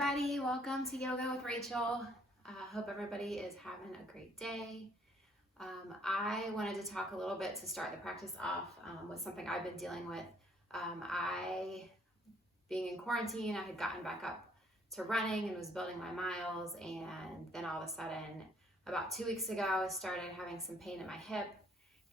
everybody, welcome to Yoga with Rachel. Hope everybody is having a great day. I wanted to talk a little bit to start the practice off with something I've been dealing with. Being in quarantine, I had gotten back up to running and was building my miles, and then all of a sudden, about 2 weeks ago, I started having some pain in my hip,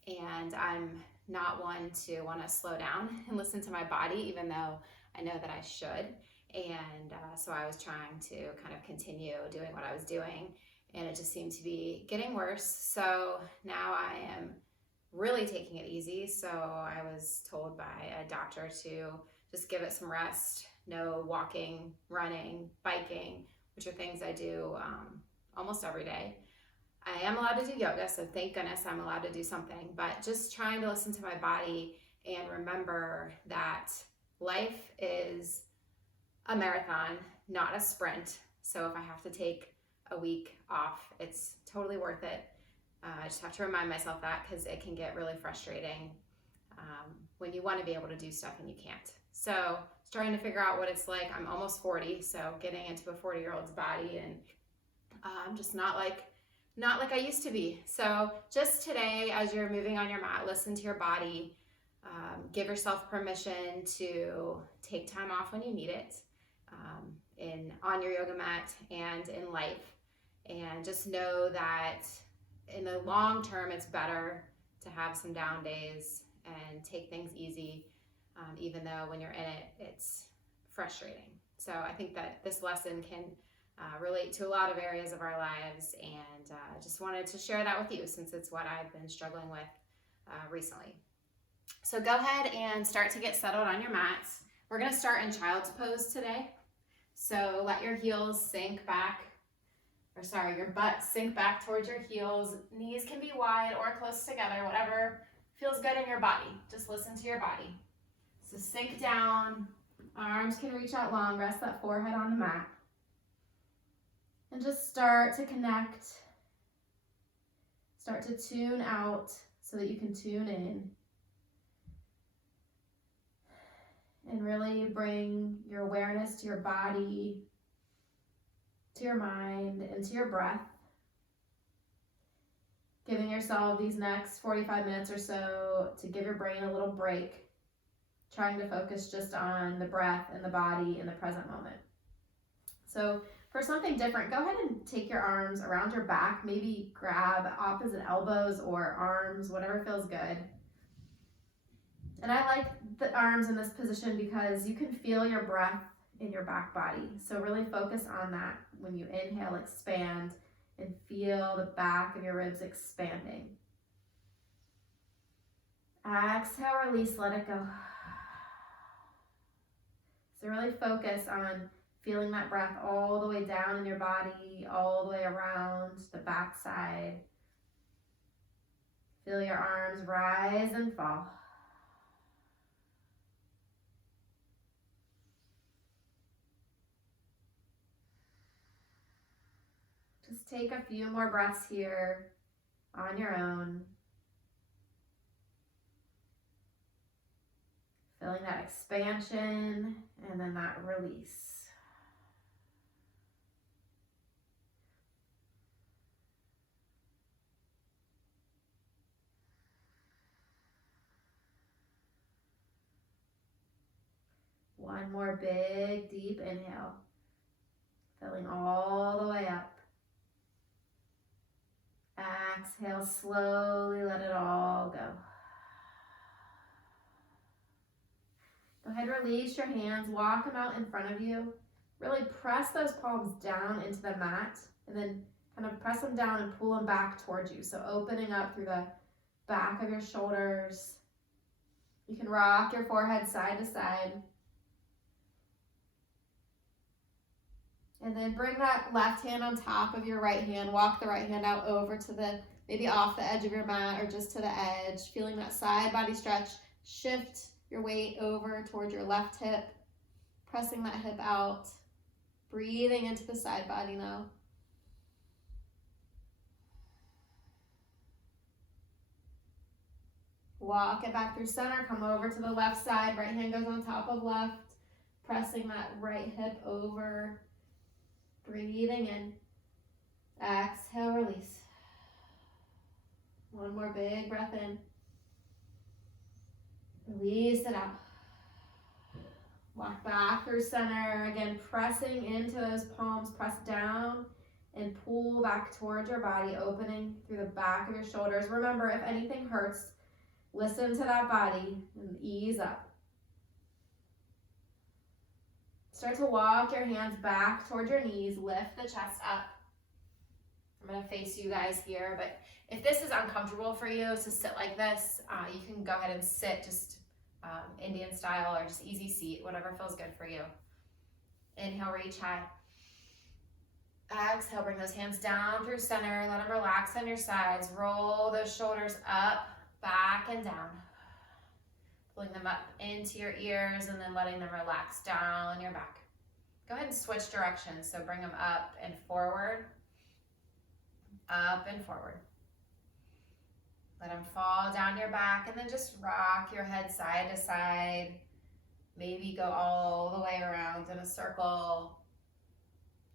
and I'm not one to want to slow down and listen to my body, even though I know that I should. And so I was trying to kind of continue doing what I was doing, and it just seemed to be getting worse. So now I am really taking it easy. So I was told by a doctor to just give it some rest, no walking, running, biking, which are things I do almost every day. I am allowed to do yoga, so thank goodness I'm allowed to do something, but just trying to listen to my body and remember that life is a marathon, not a sprint. So if I have to take a week off, it's totally worth it. I just have to remind myself that, because it can get really frustrating when you want to be able to do stuff and you can't. So just trying to figure out what it's like. I'm almost 40, so getting into a 40-year-old's body, and I'm just not like I used to be. So just today, as you're moving on your mat, listen to your body. Give yourself permission to take time off when you need it, on your yoga mat and in life. And just know that in the long term, it's better to have some down days and take things easy, even though when you're in it, it's frustrating. So I think that this lesson can relate to a lot of areas of our lives, and just wanted to share that with you since it's what I've been struggling with recently. So go ahead and start to get settled on your mats. We're going to start in child's pose today. So let your heels sink back, your butt sink back towards your heels. Knees can be wide or close together, whatever feels good in your body. Just listen to your body. So sink down, arms can reach out long, rest that forehead on the mat. And just start to connect, start to tune out so that you can tune in. And really bring your awareness to your body, to your mind, and to your breath. Giving yourself these next 45 minutes or so to give your brain a little break. Trying to focus just on the breath and the body in the present moment. So for something different, go ahead and take your arms around your back. Maybe grab opposite elbows or arms, whatever feels good. And I like the arms in this position because you can feel your breath in your back body. So really focus on that. When you inhale, expand, and feel the back of your ribs expanding. Exhale, release, let it go. So really focus on feeling that breath all the way down in your body, all the way around the back side. Feel your arms rise and fall. Just take a few more breaths here on your own. Feeling that expansion and then that release. One more big, deep inhale. Filling all the way up. Exhale, slowly let it all go. Go ahead, release your hands, walk them out in front of you. Really press those palms down into the mat, and then kind of press them down and pull them back towards you. So opening up through the back of your shoulders. You can rock your forehead side to side. And then bring that left hand on top of your right hand. Walk the right hand out over to maybe off the edge of your mat or just to the edge. Feeling that side body stretch. Shift your weight over towards your left hip. Pressing that hip out. Breathing into the side body now. Walk it back through center. Come over to the left side. Right hand goes on top of left. Pressing that right hip over. Breathing in. Exhale, release. One more big breath in. Release it out. Walk back through center. Again, pressing into those palms. Press down and pull back towards your body, opening through the back of your shoulders. Remember, if anything hurts, listen to that body and ease up. Start to walk your hands back towards your knees. Lift the chest up. I'm going to face you guys here, but if this is uncomfortable for you to sit like this, you can go ahead and sit just Indian style or just easy seat, whatever feels good for you. Inhale, reach high. Exhale, bring those hands down through center. Let them relax on your sides. Roll those shoulders up, back, and down. Pulling them up into your ears and then letting them relax down your back. Go ahead and switch directions. So bring them up and forward. Up and forward. Let them fall down your back and then just rock your head side to side. Maybe go all the way around in a circle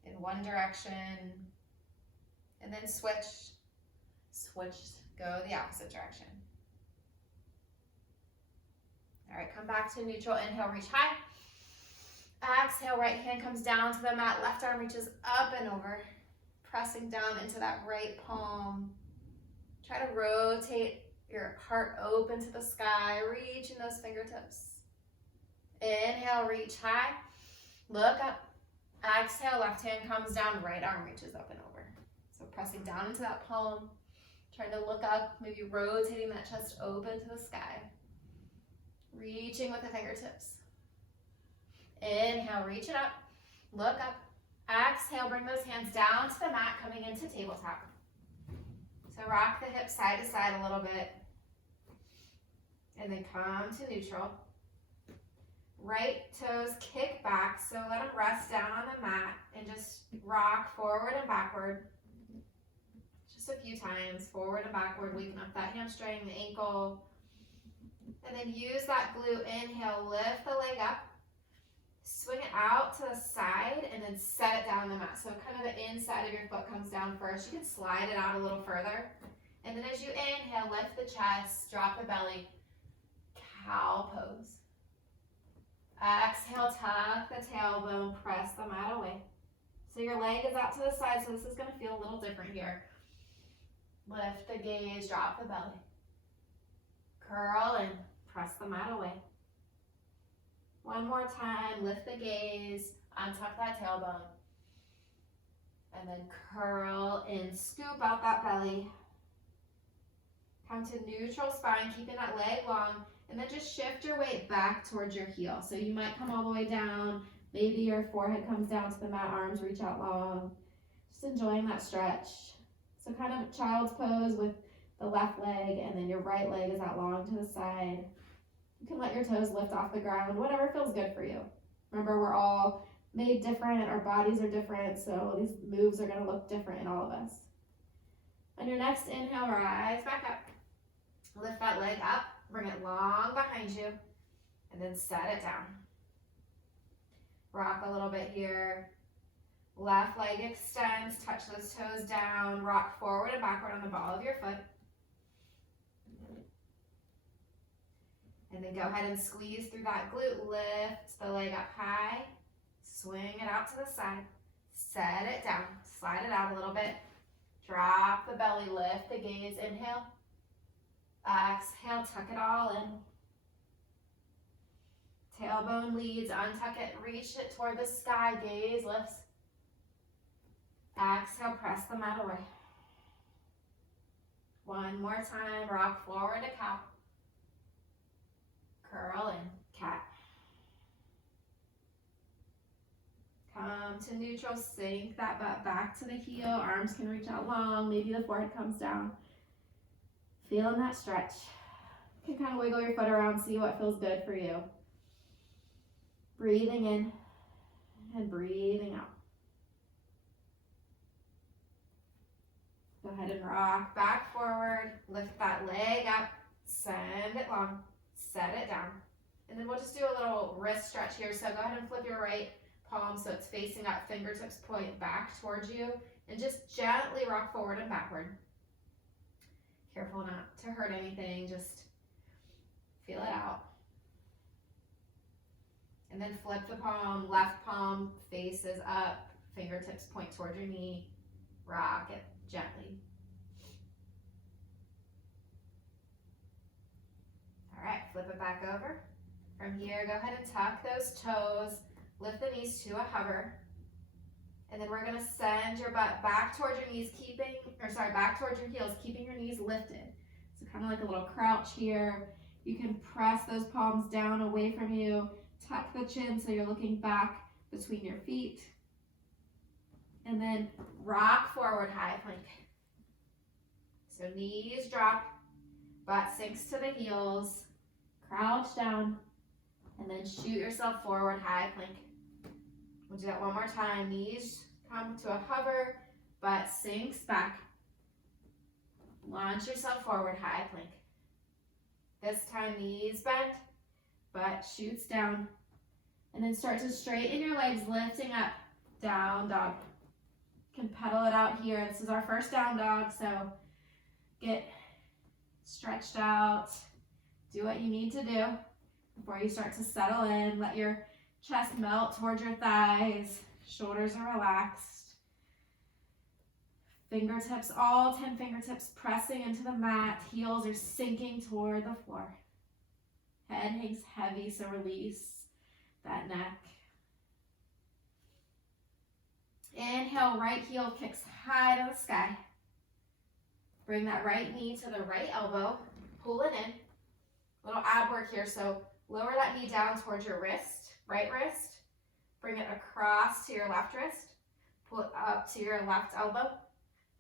in one direction and then switch, go the opposite direction. All right, come back to neutral. Inhale, reach high. Exhale, right hand comes down to the mat. Left arm reaches up and over, pressing down into that right palm. Try to rotate your heart open to the sky, reaching those fingertips. Inhale, reach high. Look up. Exhale, left hand comes down, right arm reaches up and over. So pressing down into that palm, trying to look up, maybe rotating that chest open to the sky. Reaching with the fingertips. Inhale, reach it up. Look up. Exhale, bring those hands down to the mat, coming into tabletop. So rock the hips side to side a little bit. And then come to neutral. Right toes kick back, so let them rest down on the mat and just rock forward and backward. Just a few times, forward and backward, waking up that hamstring, the ankle. And then use that glute. Inhale, lift the leg up. Swing it out to the side and then set it down on the mat. So kind of the inside of your foot comes down first. You can slide it out a little further. And then as you inhale, lift the chest, drop the belly, cow pose. Exhale, tuck the tailbone, press the mat away. So your leg is out to the side, so this is going to feel a little different here. Lift the gaze, drop the belly. Curl and press the mat away. One more time, lift the gaze, untuck that tailbone. And then curl and scoop out that belly. Come to neutral spine, keeping that leg long. And then just shift your weight back towards your heel. So you might come all the way down. Maybe your forehead comes down to the mat, arms reach out long. Just enjoying that stretch. So kind of child's pose with the left leg, and then your right leg is out long to the side. You can let your toes lift off the ground, whatever feels good for you. Remember, we're all made different. Our bodies are different, so these moves are going to look different in all of us. On your next inhale, rise back up. Lift that leg up. Bring it long behind you, and then set it down. Rock a little bit here. Left leg extends, touch those toes down, rock forward and backward on the ball of your foot. And then go ahead and squeeze through that glute, lift the leg up high, swing it out to the side, set it down, slide it out a little bit, drop the belly, lift the gaze, inhale. Exhale, tuck it all in. Tailbone leads, untuck it, reach it toward the sky, gaze lifts. Exhale, press the mat away. One more time, rock forward to cow. Curl in, cat. Come to neutral, sink that butt back to the heel, arms can reach out long, maybe the forehead comes down. Feeling that stretch. You can kind of wiggle your foot around, see what feels good for you. Breathing in and breathing out. Go ahead and rock back forward, lift that leg up, send it long, set it down. And then we'll just do a little wrist stretch here. So go ahead and flip your right palm so it's facing up, fingertips point back towards you, and just gently rock forward and backward. Careful not to hurt anything, just feel it out. And then flip the palm, left palm faces up, fingertips point toward your knee, rock it gently. All right, flip it back over. From here, go ahead and tuck those toes, lift the knees to a hover, and then we're gonna send your butt back towards your knees, back towards your heels, keeping your knees lifted. So kind of like a little crouch here. You can press those palms down away from you, tuck the chin so you're looking back between your feet, and then rock forward, high plank. So knees drop, butt sinks to the heels, crouch down, and then shoot yourself forward, high plank. We'll do that one more time. Knees come to a hover, butt sinks back. Launch yourself forward, high plank. This time, knees bend, butt shoots down. And then start to straighten your legs, lifting up, down dog. You can pedal it out here. This is our first down dog, so get stretched out. Do what you need to do before you start to settle in. Let your chest melt towards your thighs. Shoulders are relaxed. Fingertips, all 10 fingertips pressing into the mat. Heels are sinking toward the floor. Head hangs heavy, so release that neck. Inhale, right heel kicks high to the sky. Bring that right knee to the right elbow. Pull it in. Little ab work here, so lower that knee down towards your wrist, right wrist. Bring it across to your left wrist. Pull it up to your left elbow,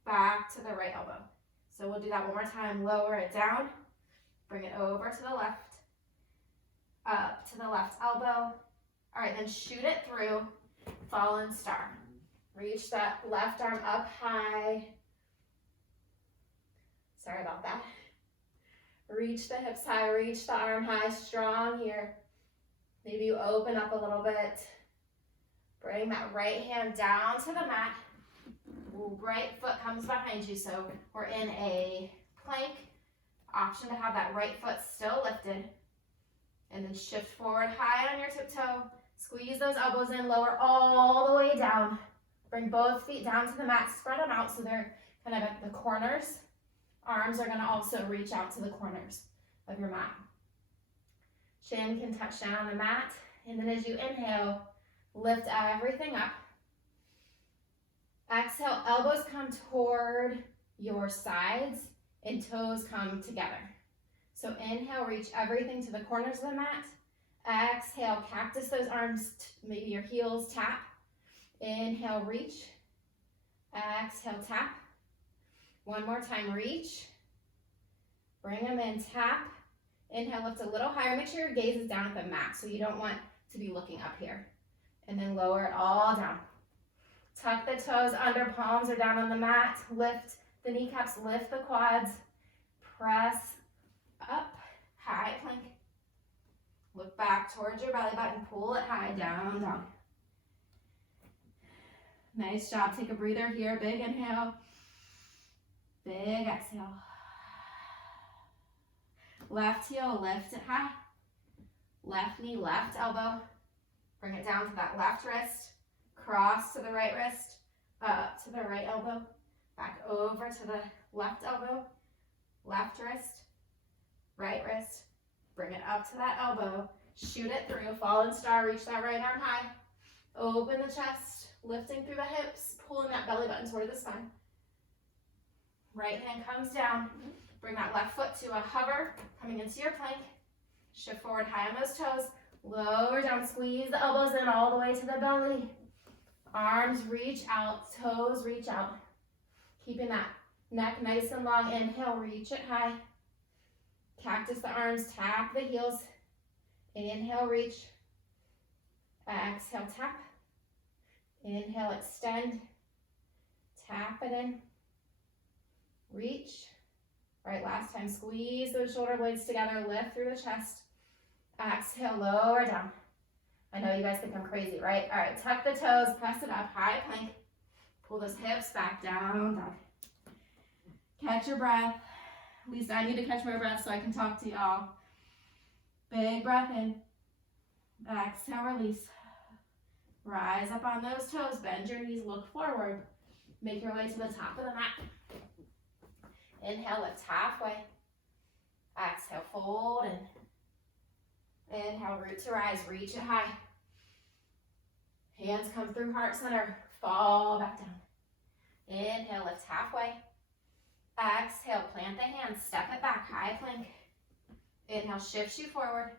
back to the right elbow. So we'll do that one more time. Lower it down. Bring it over to the left, up to the left elbow. All right, then shoot it through, fallen star. Reach that left arm up high. Sorry about that. Reach the hips high, reach the arm high, strong here. Maybe you open up a little bit. Bring that right hand down to the mat. Right foot comes behind you, so we're in a plank. Option to have that right foot still lifted. And then shift forward high on your tiptoe. Squeeze those elbows in, lower all the way down. Bring both feet down to the mat, spread them out so they're kind of at the corners. Arms are gonna also reach out to the corners of your mat. Chin can touch down on the mat. And then as you inhale, lift everything up. Exhale, elbows come toward your sides and toes come together. So inhale, reach everything to the corners of the mat. Exhale, cactus those arms, maybe your heels tap. Inhale, reach. Exhale, tap. One more time, reach. Bring them in, tap. Inhale, lift a little higher. Make sure your gaze is down at the mat, so you don't want to be looking up here. And then lower it all down. Tuck the toes under, palms are down on the mat. Lift the kneecaps, lift the quads. Press up, high plank. Look back towards your belly button, pull it high, down, down. Nice job. Take a breather here. Big inhale. Big exhale. Left heel, lift it high. Left knee, left elbow. Bring it down to that left wrist. Cross to the right wrist. Up to the right elbow. Back over to the left elbow. Left wrist. Right wrist. Bring it up to that elbow. Shoot it through. Fallen star. Reach that right arm high. Open the chest. Lifting through the hips. Pulling that belly button toward the spine. Right hand comes down. Bring that left foot to a hover. Coming into your plank. Shift forward high on those toes. Lower down. Squeeze the elbows in all the way to the belly. Arms reach out. Toes reach out. Keeping that neck nice and long. Inhale. Reach it high. Cactus the arms. Tap the heels. Inhale. Reach. Exhale. Tap. Inhale. Extend. Tap it in. Reach. All right, last time. Squeeze those shoulder blades together. Lift through the chest. Exhale, lower down. I know you guys think I'm crazy, right? All right, tuck the toes, press it up, high plank. Pull those hips back, down dog. Catch your breath. At least I need to catch my breath so I can talk to y'all. Big breath in. Exhale, release. Rise up on those toes, bend your knees, look forward. Make your way to the top of the mat. Inhale, lift halfway. Exhale, fold in. Inhale, root to rise, reach it high. Hands come through heart center, fall back down. Inhale, lift halfway. Exhale, plant the hands, step it back, high plank. Inhale, shifts you forward.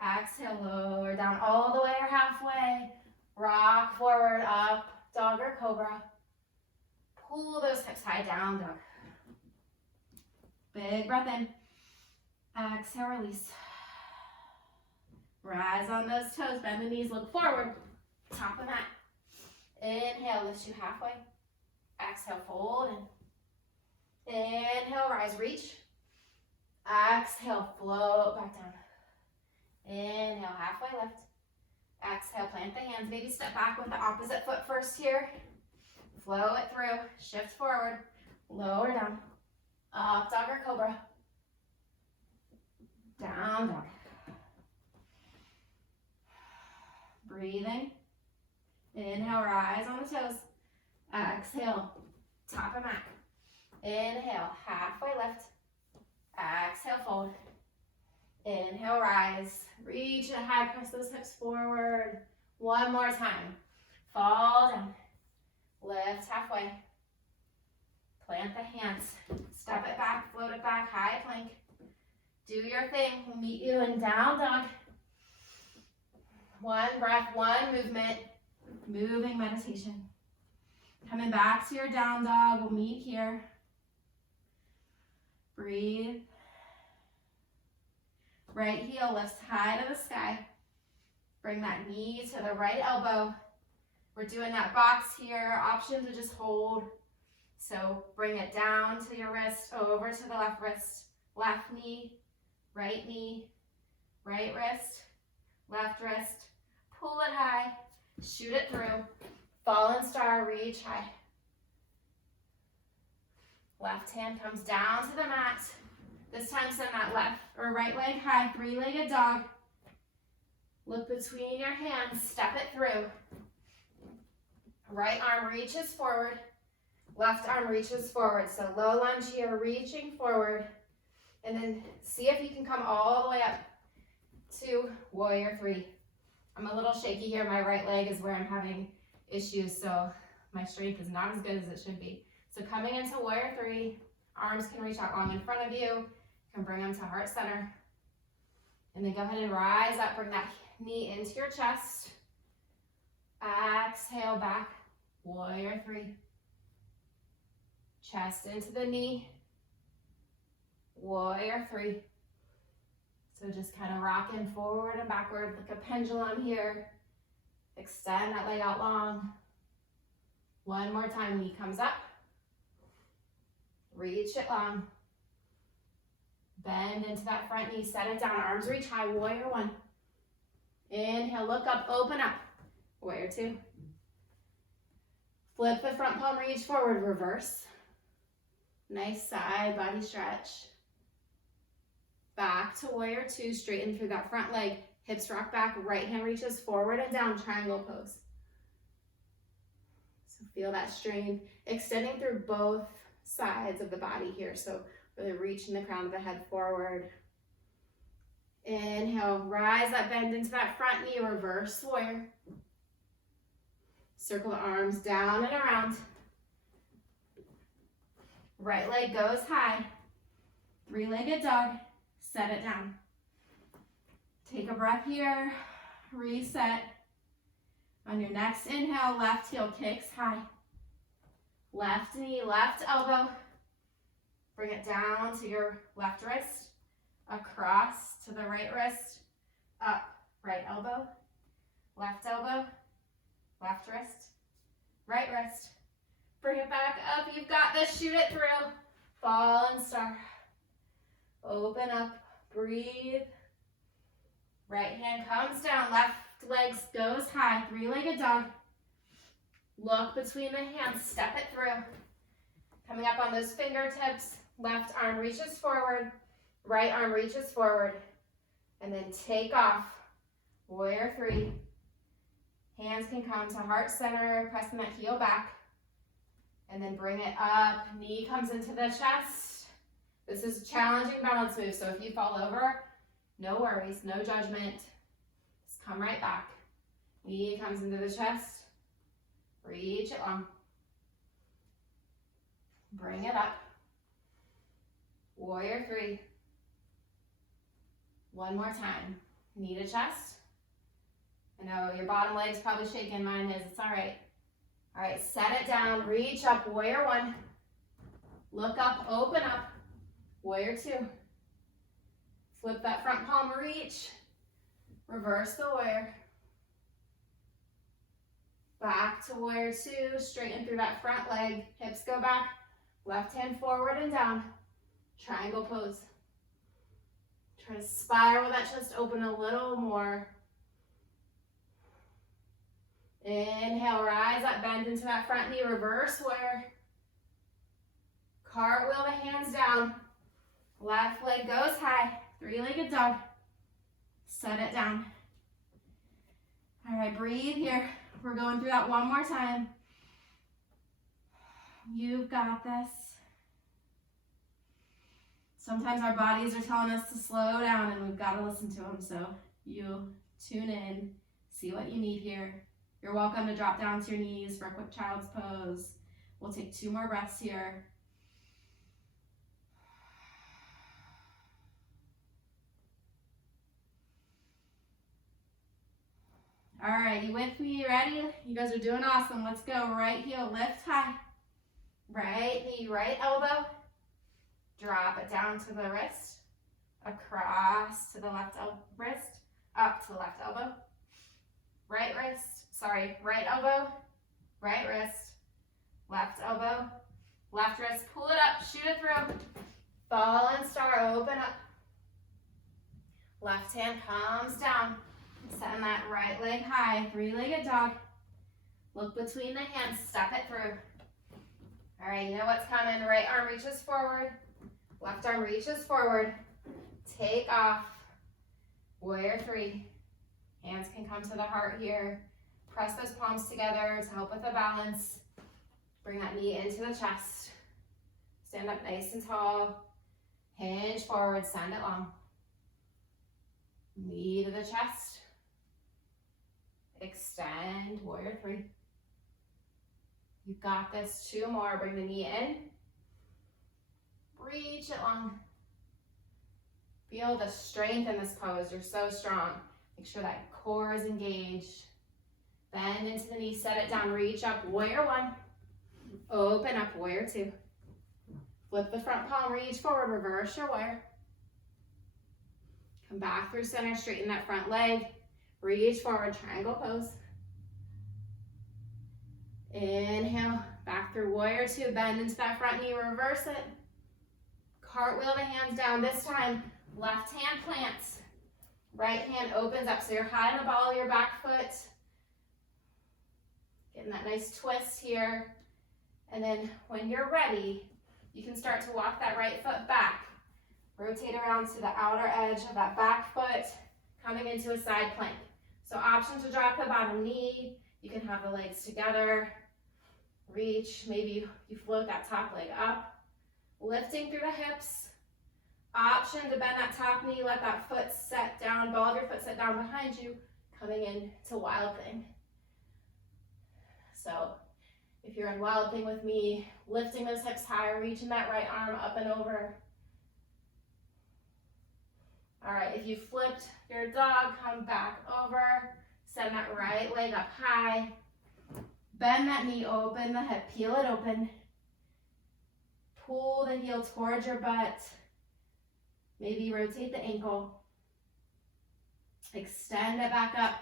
Exhale, lower down all the way or halfway. Rock forward, up, dog or cobra. Pull those hips high, down dog. Big breath in. Exhale, release. Rise on those toes, bend the knees, look forward. Top of mat. Inhale, lift you halfway. Exhale, fold in. Inhale, rise, reach. Exhale, float back down. Inhale, halfway lift. Exhale, plant the hands. Maybe step back with the opposite foot first here. Flow it through. Shift forward. Lower down. Up, dog or cobra. Down dog. Breathing. Inhale, rise on the toes. Exhale, top of mat. Inhale, halfway lift. Exhale, fold. Inhale, rise. Reach it high, press those hips forward. One more time. Fall down. Lift halfway. Plant the hands. Step it back, float it back, high plank. Do your thing. We'll meet you in down dog. One breath, one movement. Moving meditation. Coming back to your down dog. We'll meet here. Breathe. Right heel lifts high to the sky. Bring that knee to the right elbow. We're doing that box here. Option to just hold. So bring it down to your wrist, over to the left wrist. Left knee, right wrist, left wrist. Pull it high, shoot it through. Fallen star, reach high. Left hand comes down to the mat. This time send that left or right leg high, three-legged dog. Look between your hands, step it through. Right arm reaches forward, left arm reaches forward. So low lunge here, reaching forward. And then see if you can come all the way up to warrior three. I'm a little shaky here. My right leg is where I'm having issues, so my strength is not as good as it should be. So coming into warrior three, arms can reach out long in front of you. You can bring them to heart center. And then go ahead and rise up, bring that knee into your chest. Exhale back, warrior three. Chest into the knee, warrior three. So just kind of rocking forward and backward like a pendulum here. Extend that leg out long. One more time, knee comes up. Reach it long. Bend into that front knee, set it down, arms reach high, warrior one. Inhale, look up, open up, warrior two. Flip the front palm, reach forward, reverse. Nice side body stretch. Back to warrior two, straighten through that front leg, hips rock back, right hand reaches forward and down, triangle pose. So feel that strain, extending through both sides of the body here. So really reaching the crown of the head forward. Inhale, rise up, bend into that front knee, reverse warrior. Circle the arms down and around. Right leg goes high. Three-legged dog, set it down. Take a breath here, reset. On your next inhale, left heel kicks high. Left knee, left elbow. Bring it down to your left wrist, across to the right wrist, up, right elbow, left wrist, right wrist. Bring it back up, you've got this, shoot it through. Fallen star. Open up, breathe. Right hand comes down, left leg goes high, three-legged dog. Look between the hands, step it through. Coming up on those fingertips, left arm reaches forward, right arm reaches forward, and then take off. Warrior three. Hands can come to heart center, pressing that heel back, and then bring it up. Knee comes into the chest. This is a challenging balance move, so if you fall over, no worries, no judgment. Just come right back. Knee comes into the chest. Reach it long. Bring it up. Warrior three. One more time. Knee to chest. I know your bottom leg's probably shaking, mine is, it's all right. All right, set it down, reach up, warrior one. Look up, open up, warrior two. Flip that front palm, reach. Reverse the warrior. Back to warrior two, straighten through that front leg, hips go back, left hand forward and down. Triangle pose. Try to spiral that chest open a little more. Inhale, rise up, bend into that front knee, reverse warrior. Cartwheel the hands down. Left leg goes high, three-legged dog. Set it down. All right, breathe here. We're going through that one more time. You've got this. Sometimes our bodies are telling us to slow down and we've got to listen to them. So you tune in, see what you need here. You're welcome to drop down to your knees for a quick child's pose. We'll take 2 more breaths here. All right, you with me? You ready? You guys are doing awesome. Let's go. Right heel, lift high. Right knee, right elbow. Drop it down to the wrist. Across to the left wrist. Up to the left elbow. Right elbow, right wrist, left elbow, left wrist, pull it up, shoot it through. Fallen star, open up. Left hand comes down. Send that right leg high, three-legged dog. Look between the hands, step it through. All right, you know what's coming. Right arm reaches forward, left arm reaches forward. Take off. Warrior three. Hands can come to the heart here. Press those palms together to help with the balance. Bring that knee into the chest. Stand up nice and tall. Hinge forward, send it long. Knee to the chest. Extend, warrior three. You've got this, 2 more. Bring the knee in. Reach it long. Feel the strength in this pose. You're so strong. Make sure that core is engaged. Bend into the knee, set it down, reach up, warrior one. Open up, warrior two. Flip the front palm, reach forward, reverse your warrior. Come back through center, straighten that front leg. Reach forward, triangle pose. Inhale, back through warrior two, bend into that front knee, reverse it. Cartwheel the hands down, this time left hand plants. Right hand opens up, so you're high on the ball of your back foot. Getting that nice twist here. And then when you're ready, you can start to walk that right foot back. Rotate around to the outer edge of that back foot, coming into a side plank. So option to drop the bottom knee. You can have the legs together. Reach, maybe you float that top leg up. Lifting through the hips. Option to bend that top knee, let that foot set down, ball of your foot set down behind you, coming in to Wild Thing. So if you're in Wild Thing with me, lifting those hips higher, reaching that right arm up and over. All right, if you flipped your dog, come back over, send that right leg up high, bend that knee, open the hip, peel it open, pull the heel towards your butt. Maybe rotate the ankle. Extend it back up.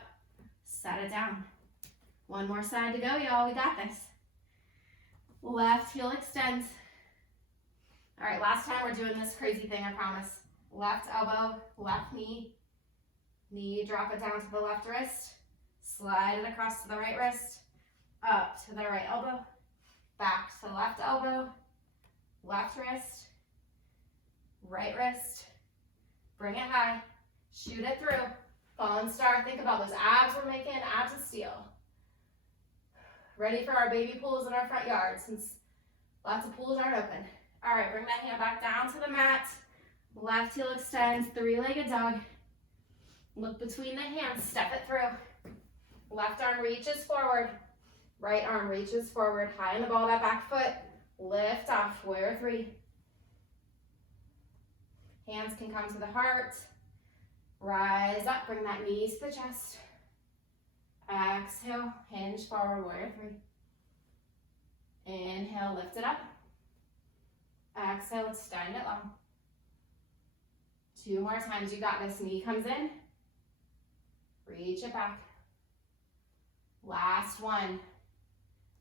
Set it down. One more side to go, y'all. We got this. Left heel extends. All right, last time we're doing this crazy thing, I promise. Left elbow, left knee. Knee, drop it down to the left wrist. Slide it across to the right wrist, up to the right elbow, back to the left elbow, left wrist, right wrist. Bring it high, shoot it through. Fallen star, think about those abs we're making, abs of steel. Ready for our baby pools in our front yard since lots of pools aren't open. All right, bring that hand back down to the mat. Left heel extends, three-legged dog. Look between the hands, step it through. Left arm reaches forward. Right arm reaches forward, high on the ball of that back foot. Lift off, warrior three. Hands can come to the heart. Rise up, bring that knee to the chest. Exhale, hinge forward, warrior three. Inhale, lift it up. Exhale, extend it long. 2 more times, you got this. Knee comes in. Reach it back. Last one.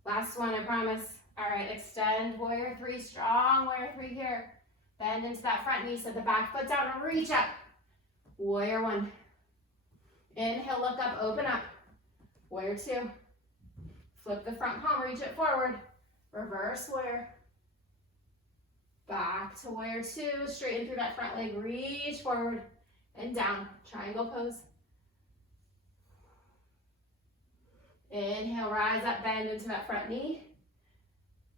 Last one, I promise. All right, extend, warrior three, strong warrior three here. Bend into that front knee, set the back foot down and reach up. Warrior one. Inhale, look up, open up. Warrior two. Flip the front palm, reach it forward. Reverse warrior. Back to warrior two, straighten through that front leg, reach forward and down. Triangle pose. Inhale, rise up, bend into that front knee.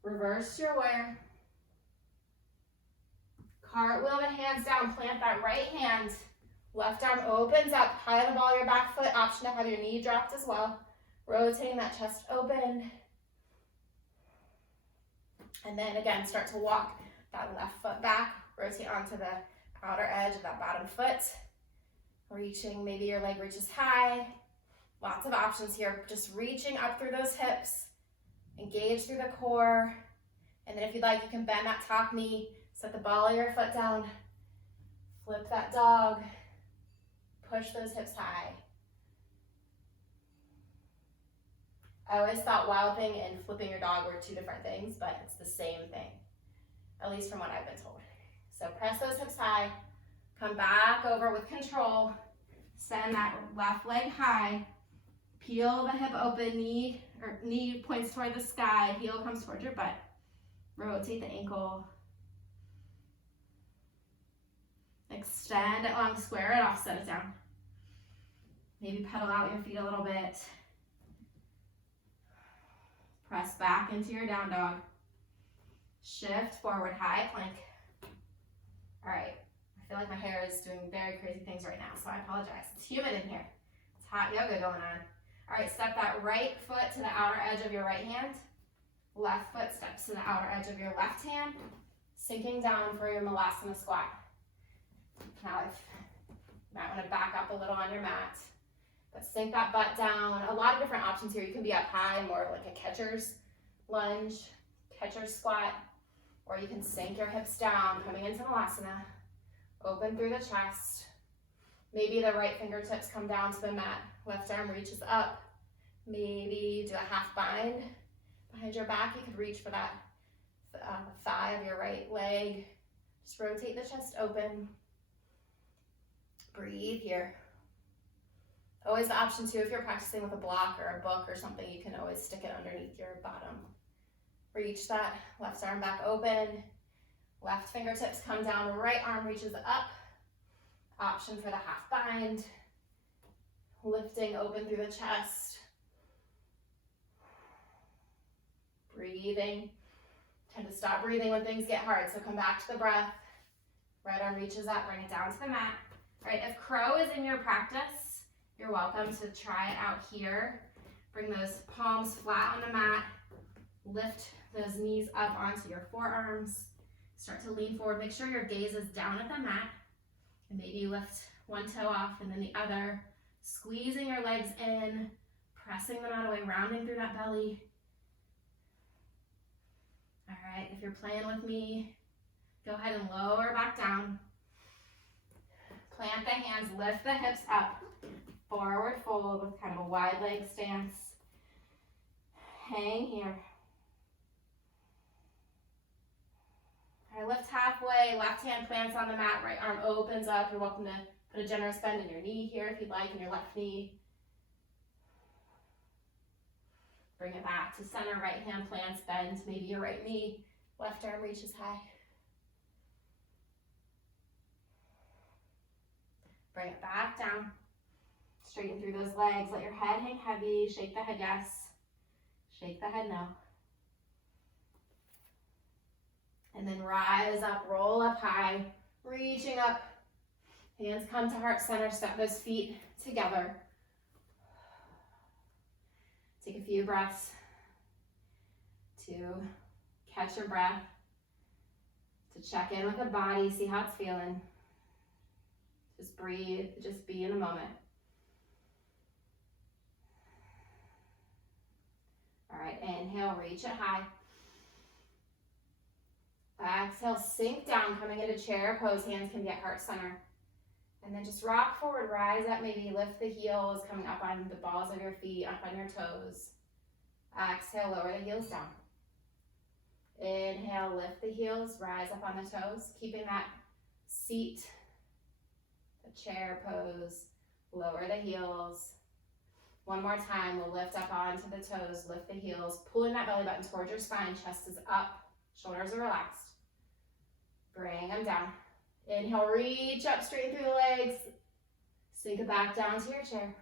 Reverse your warrior. Cartwheel the hands down, plant that right hand. Left arm opens up, high on the ball of your back foot. Option to have your knee dropped as well. Rotating that chest open. And then again, start to walk that left foot back. Rotate onto the outer edge of that bottom foot. Reaching, maybe your leg reaches high. Lots of options here. Just reaching up through those hips. Engage through the core. And then if you'd like, you can bend that top knee. Set the ball of your foot down. Flip that dog. Push those hips high. I always thought wild thing and flipping your dog were two different things, but it's the same thing, at least from what I've been told. So press those hips high. Come back over with control. Send that left leg high. Peel the hip open, knee points toward the sky, heel comes towards your butt. Rotate the ankle. Extend it long, square it off, set it down. Maybe pedal out your feet a little bit. Press back into your down dog. Shift forward, high plank. All right, I feel like my hair is doing very crazy things right now, so I apologize. It's humid in here. It's hot yoga going on. All right, step that right foot to the outer edge of your right hand. Left foot steps to the outer edge of your left hand. Sinking down for your Malasana squat. Now, if you might want to back up a little on your mat, but sink that butt down. A lot of different options here. You can be up high, more like a catcher's lunge, catcher's squat, or you can sink your hips down, coming into Malasana. Open through the chest. Maybe the right fingertips come down to the mat. Left arm reaches up. Maybe do a half bind behind your back. You could reach for that thigh of your right leg. Just rotate the chest open. Breathe here. Always the option too, if you're practicing with a block or a book or something, you can always stick it underneath your bottom. Reach that left arm back open. Left fingertips come down, right arm reaches up. Option for the half bind. Lifting open through the chest. Breathing. Tend to stop breathing when things get hard, so come back to the breath. Right arm reaches up, bring it down to the mat. All right, if crow is in your practice, you're welcome to try it out here. Bring those palms flat on the mat. Lift those knees up onto your forearms. Start to lean forward. Make sure your gaze is down at the mat. And maybe you lift one toe off and then the other. Squeezing your legs in, pressing them out of the way, rounding through that belly. All right, if you're playing with me, go ahead and lower back down. Plant the hands, lift the hips up. Forward fold with kind of a wide leg stance. Hang here. All right, lift halfway, left hand plants on the mat, right arm opens up. You're welcome to put a generous bend in your knee here if you'd like, in your left knee. Bring it back to center, right hand plants, bend, maybe your right knee, left arm reaches high. Bring it back down. Straighten through those legs, let your head hang heavy, shake the head yes, shake the head no. And then rise up, roll up high, reaching up. Hands come to heart center, step those feet together. Take a few breaths to catch your breath, to check in with the body, see how it's feeling. Just breathe, just be in the moment. All right, inhale, reach it high. Exhale, sink down, coming into chair pose, hands can be at heart center. And then just rock forward, rise up, maybe lift the heels, coming up on the balls of your feet, up on your toes. Exhale, lower the heels down. Inhale, lift the heels, rise up on the toes, keeping that seat, the chair pose, lower the heels. One more time, we'll lift up onto the toes, lift the heels, pulling that belly button towards your spine, chest is up, shoulders are relaxed. Bring them down. Inhale, reach up, straighten through the legs. Sink it back down to your chair.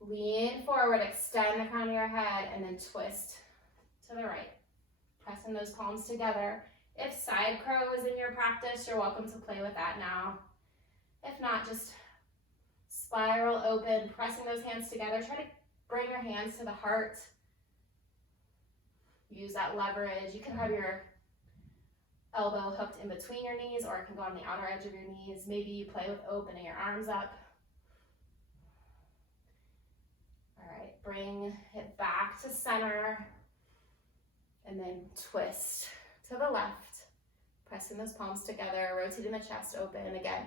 Lean forward, extend the crown of your head, and then twist to the right. Pressing those palms together. If side crow is in your practice, you're welcome to play with that now. If not, just spiral open, pressing those hands together. Try to bring your hands to the heart. Use that leverage. You can have your elbow hooked in between your knees, or it can go on the outer edge of your knees. Maybe you play with opening your arms up. All right, bring it back to center, and then twist to the left. Pressing those palms together, rotating the chest open. Again,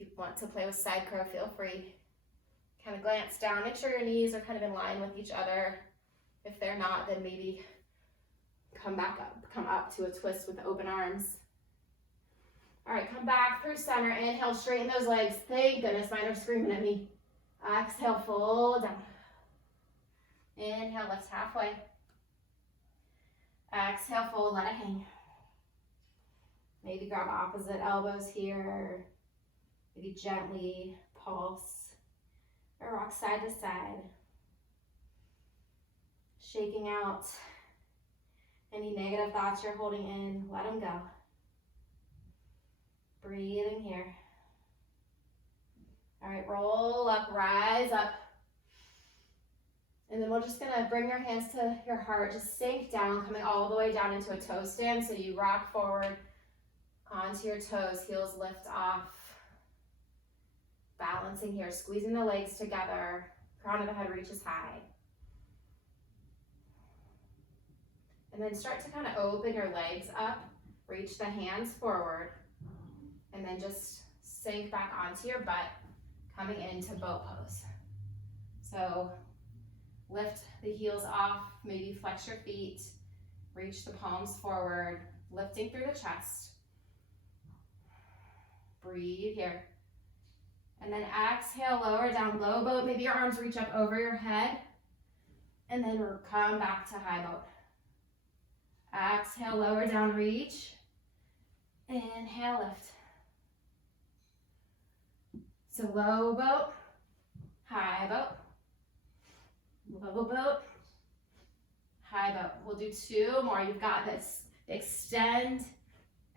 if you want to play with side crow, feel free. Kind of glance down, make sure your knees are kind of in line with each other. If they're not, then maybe come back up, come up to a twist with the open arms. All right, come back through center. Inhale, straighten those legs. Thank goodness, mine are screaming at me. Exhale, fold down. Inhale, lift halfway. Exhale, fold, let it hang. Maybe grab opposite elbows here. Maybe gently pulse or rock side to side. Shaking out any negative thoughts you're holding in, let them go. Breathing here. All right, roll up, rise up. And then we're just gonna bring your hands to your heart, just sink down, coming all the way down into a toe stand. So you rock forward onto your toes, heels lift off. Balancing here, squeezing the legs together, crown of the head reaches high. And then start to kind of open your legs up, reach the hands forward, and then just sink back onto your butt, coming into boat pose. So lift the heels off, maybe flex your feet, reach the palms forward, lifting through the chest. Breathe here. And then exhale, lower down, low boat. Maybe your arms reach up over your head, and then come back to high boat. Exhale, lower down, reach. Inhale, lift. So low boat, high boat, low boat, high boat. We'll do two more. You've got this. Extend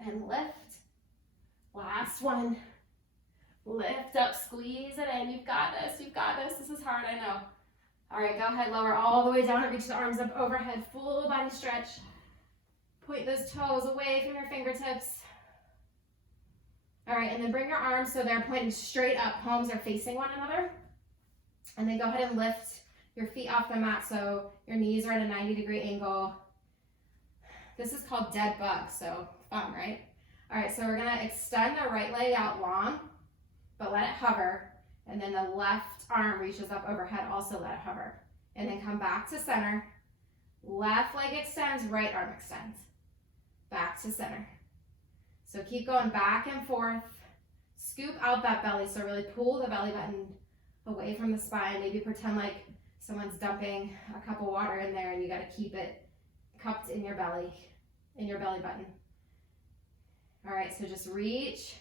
and lift. Last one. Lift up, squeeze it in. You've got this, you've got this. This is hard, I know. All right, go ahead, lower all the way down and reach the arms up overhead. Full body stretch. Point those toes away from your fingertips. All right, and then bring your arms so they're pointing straight up. Palms are facing one another. And then go ahead and lift your feet off the mat so your knees are at a 90-degree angle. This is called dead bug, so fun, right? All right, so we're gonna extend the right leg out long, but let it hover. And then the left arm reaches up overhead, also let it hover. And then come back to center. Left leg extends, right arm extends. Back to center. So keep going back and forth. Scoop out that belly, so really pull the belly button away from the spine. Maybe pretend like Someone's dumping a cup of water in there and you got to keep it cupped in your belly button. All right, so just reach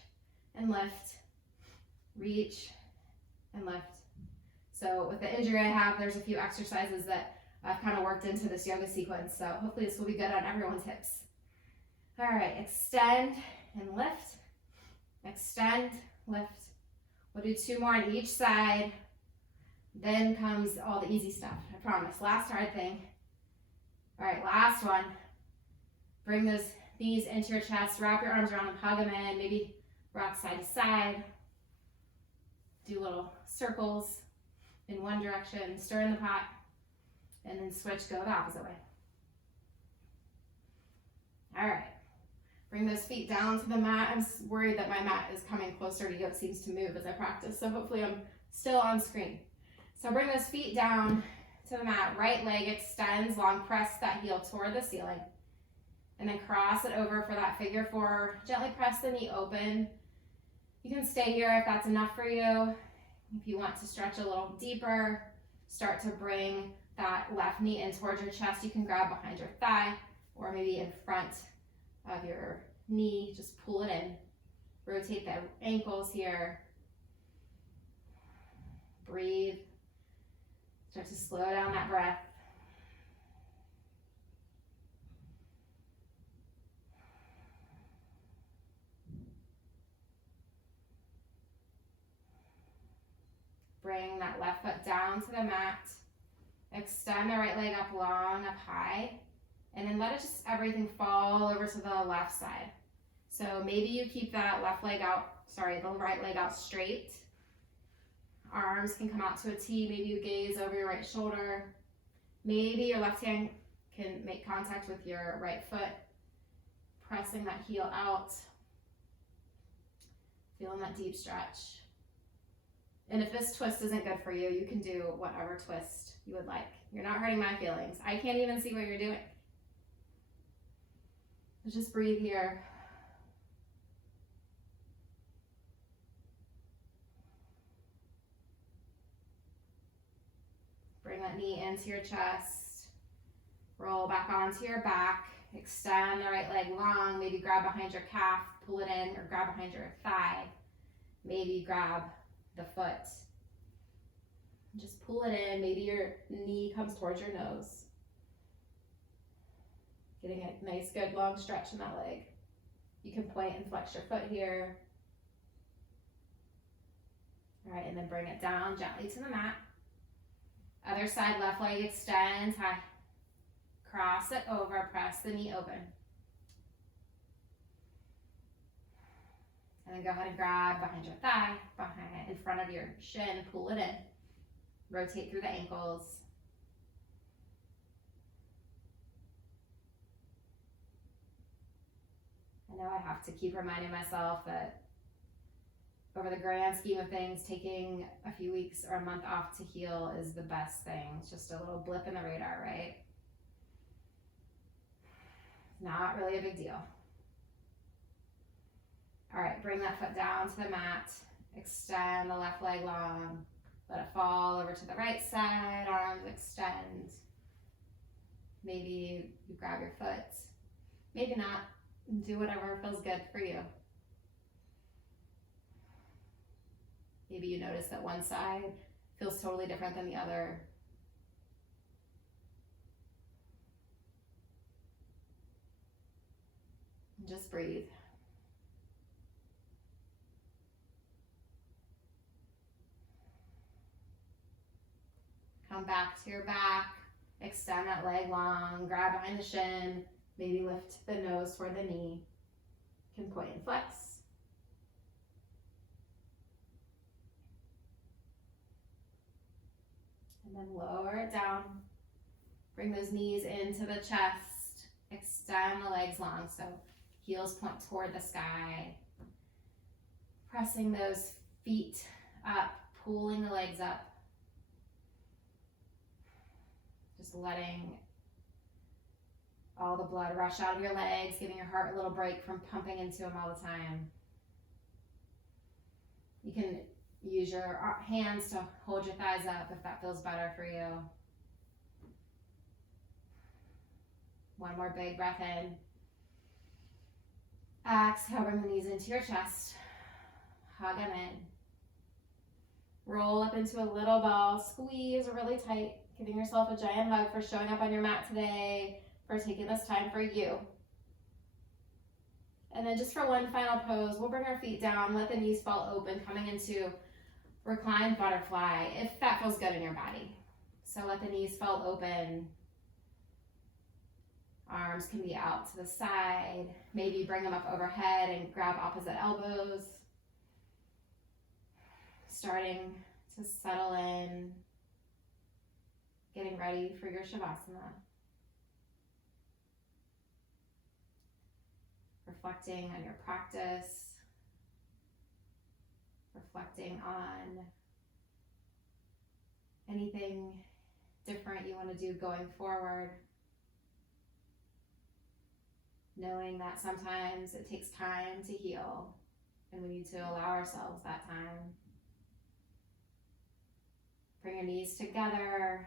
and lift, reach and lift. So with the injury I have, there's a few exercises that I've kind of worked into this yoga sequence, so hopefully this will be good on everyone's hips. All right, extend and lift, extend, lift. We'll do 2 more on each side. Then comes all the easy stuff, I promise. Last hard thing. All right, last one. Bring those knees into your chest, wrap your arms around them, hug them in, maybe rock side to side. Do little circles in one direction, stir in the pot, and then switch, go the opposite way. All right, bring those feet down to the mat. I'm worried that my mat is coming closer to you. It seems to move as I practice, so hopefully I'm still on screen. So bring those feet down to the mat. Right leg extends long, press that heel toward the ceiling. And then cross it over for that figure 4. Gently press the knee open. You can stay here if that's enough for you. If you want to stretch a little deeper, start to bring that left knee in towards your chest. You can grab behind your thigh or maybe in front of your knee. Just pull it in. Rotate the ankles here. Breathe. Start to slow down that breath. Bring that left foot down to the mat. Extend the right leg up long, up high. And then let it just everything fall over to the left side. So maybe you keep that the right leg out straight. Arms can come out to a T. Maybe you gaze over your right shoulder. Maybe your left hand can make contact with your right foot, pressing that heel out. Feeling that deep stretch. And if this twist isn't good for you, you can do whatever twist you would like. You're not hurting my feelings. I can't even see what you're doing. Just breathe here. Bring that knee into your chest. Roll back onto your back. Extend the right leg long. Maybe grab behind your calf, pull it in, or grab behind your thigh. Maybe grab the foot. Just pull it in. Maybe your knee comes towards your nose. Getting a nice, good, long stretch in that leg. You can point and flex your foot here. All right, and then bring it down gently to the mat. Other side, left leg extends high. Cross it over, press the knee open. And then go ahead and grab behind your thigh, in front of your shin, pull it in. Rotate through the ankles. I know I have to keep reminding myself that over the grand scheme of things, taking a few weeks or a month off to heal is the best thing. It's just a little blip in the radar, right? Not really a big deal. All right, bring that foot down to the mat. Extend the left leg long. Let it fall over to the right side. Arms extend. Maybe you grab your foot. Maybe not. Do whatever feels good for you. Maybe you notice that one side feels totally different than the other. Just breathe. Come back to your back. Extend that leg long. Grab behind the shin. Maybe lift the nose toward the knee. You can point and flex. And then lower it down. Bring those knees into the chest. Extend the legs long, so heels point toward the sky. Pressing those feet up, pulling the legs up. Just letting all the blood rush out of your legs, giving your heart a little break from pumping into them all the time. You can Use your hands to hold your thighs up if that feels better for you. One more big breath in. Exhale, bring the knees into your chest. Hug them in. Roll up into a little ball. Squeeze really tight. Giving yourself a giant hug for showing up on your mat today, for taking this time for you. And then just for one final pose, we'll bring our feet down, let the knees fall open, coming into reclined butterfly, if that feels good in your body. So let the knees fall open. Arms can be out to the side. Maybe bring them up overhead and grab opposite elbows. Starting to settle in, getting ready for your Shavasana. Reflecting on your practice, reflecting on anything different you want to do going forward. Knowing that sometimes it takes time to heal and we need to allow ourselves that time. Bring your knees together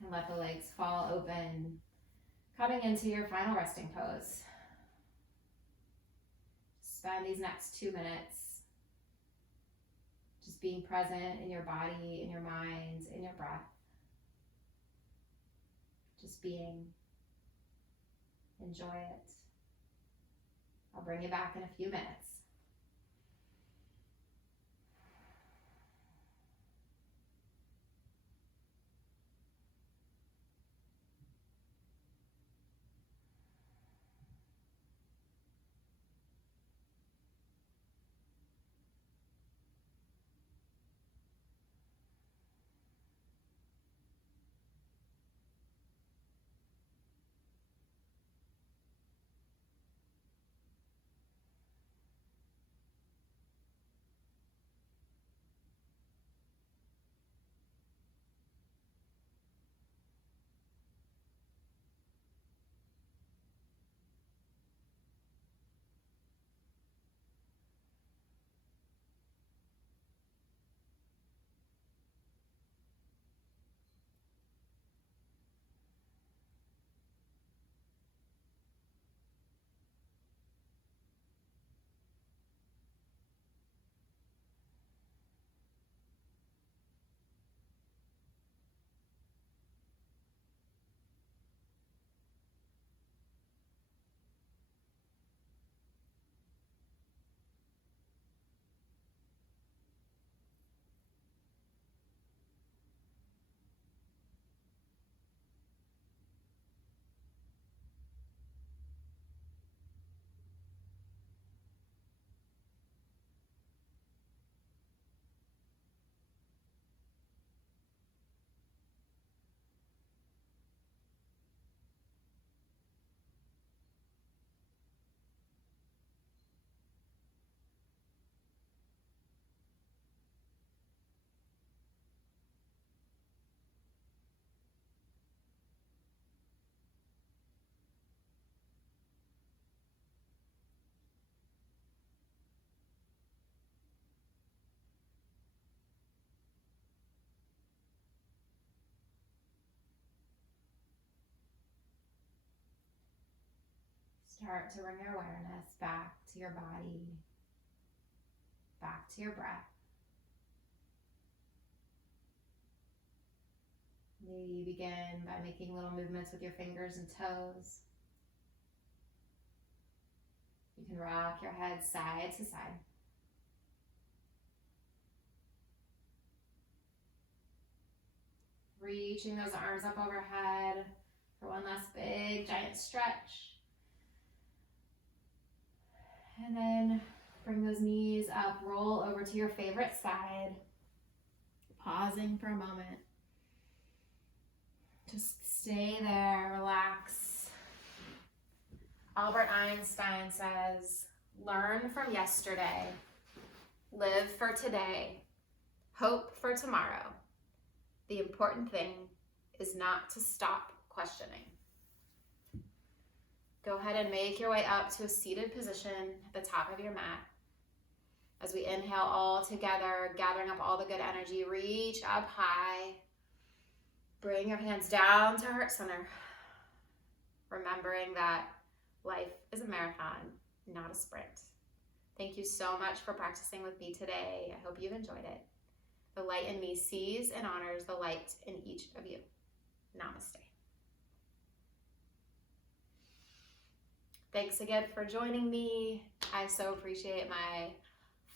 and let the legs fall open, coming into your final resting pose. Spend these next 2 minutes just being present in your body, in your mind, in your breath. Just being. Enjoy it. I'll bring you back in a few minutes. Start to bring your awareness back to your body, back to your breath. Maybe you begin by making little movements with your fingers and toes. You can rock your head side to side. Reaching those arms up overhead for one last big giant stretch. And then bring those knees up, roll over to your favorite side. Pausing for a moment. Just stay there, relax. Albert Einstein says, learn from yesterday, live for today, hope for tomorrow. The important thing is not to stop questioning. Go ahead and make your way up to a seated position at the top of your mat. As we inhale all together, gathering up all the good energy, reach up high. Bring your hands down to heart center. Remembering that life is a marathon, not a sprint. Thank you so much for practicing with me today. I hope you've enjoyed it. The light in me sees and honors the light in each of you. Namaste. Thanks again for joining me. I so appreciate my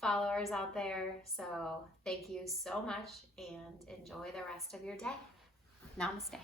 followers out there. So thank you so much and enjoy the rest of your day. Namaste.